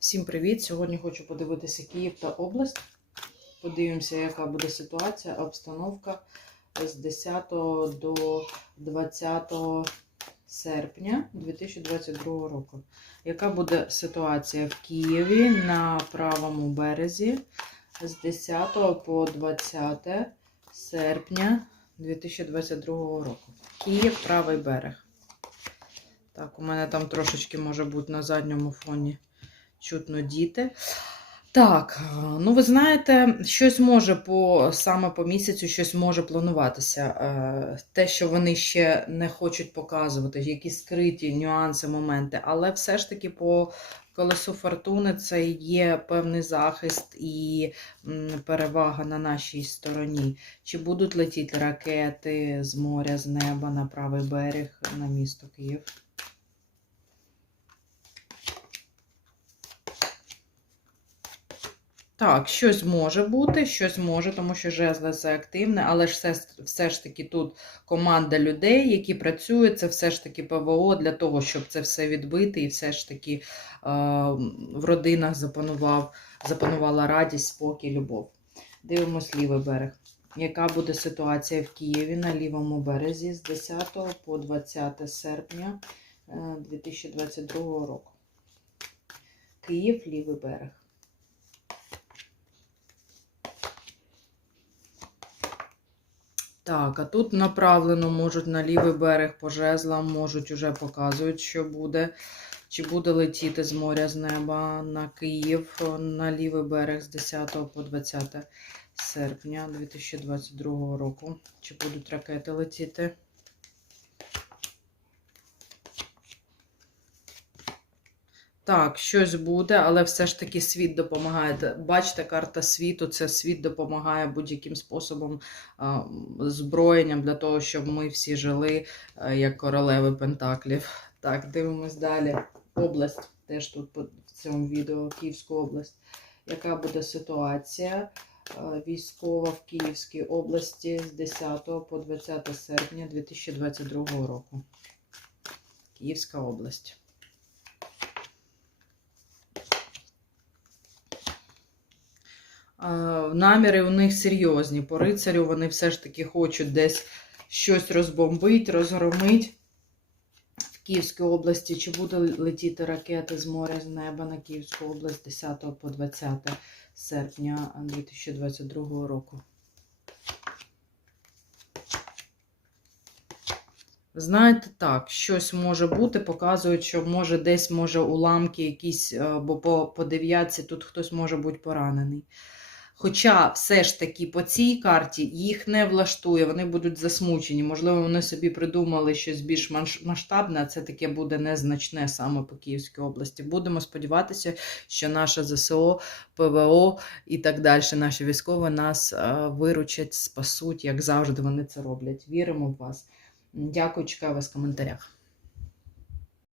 Всім привіт! Сьогодні хочу подивитися Київ та область. Подивимося, яка буде ситуація, обстановка з 10 до 20 серпня 2022 року. Яка буде ситуація в Києві на правому березі з 10 по 20 серпня 2022 року? Київ, правий берег. Так, у мене там трошечки може бути на задньому фоні чутно діти. Так, ну ви знаєте, щось може по саме по місяцю, щось може плануватися. Е, Те, що вони ще не хочуть показувати, якісь скриті нюанси, моменти, але все ж таки по колесу фортуни це є певний захист і перевага на нашій стороні. Чи будуть летіти ракети з моря, з неба на правий берег на місто Київ? Так, щось може бути, щось може, тому що жезли це активне, але ж все, все ж таки тут команда людей, які працюють, це все ж таки ПВО для того, щоб це все відбити, і все ж таки е, в родинах запанував, запанувала радість, спокій, любов. Дивимось лівий берег. Яка буде ситуація в Києві на лівому березі з 10 по 20 серпня е, 2022 року? Київ, лівий берег. Так, а тут направлено можуть на лівий берег по жезлам, можуть уже показують, що буде. Чи буде летіти з моря з неба на Київ на лівий берег з 10 по 20 серпня 2022 року. Чи будуть ракети летіти? Так, щось буде, але все ж таки світ допомагає. Бачите, карта світу це світ допомагає будь-яким способом, зброєнням для того, щоб ми всі жили а, як королеви Пентаклів. Так, дивимось далі. Область, теж тут в цьому відео, Київську область. Яка буде ситуація військова в Київській області з 10 по 20 серпня 2022 року? Київська область. Наміри у них серйозні. По рицарю вони все ж таки хочуть десь щось розбомбить, розгромить в Київській області. Чи буде летіти ракети з моря, з неба на Київську область 10 по 20 серпня 2022 року? Знаєте, так, щось може бути, показують, що може десь може уламки якісь, е, бо по дев'ятці тут хтось може бути поранений. Хоча все ж таки по цій карті їх не влаштує, вони будуть засмучені. Можливо, вони собі придумали щось більш масштабне, а це таке буде незначне саме по Київській області. Будемо сподіватися, що наша ЗСО, ПВО і так далі, наші військові нас е, виручать, спасуть, як завжди вони це роблять. Віримо в вас. Дякую, чекаю вас в коментарях.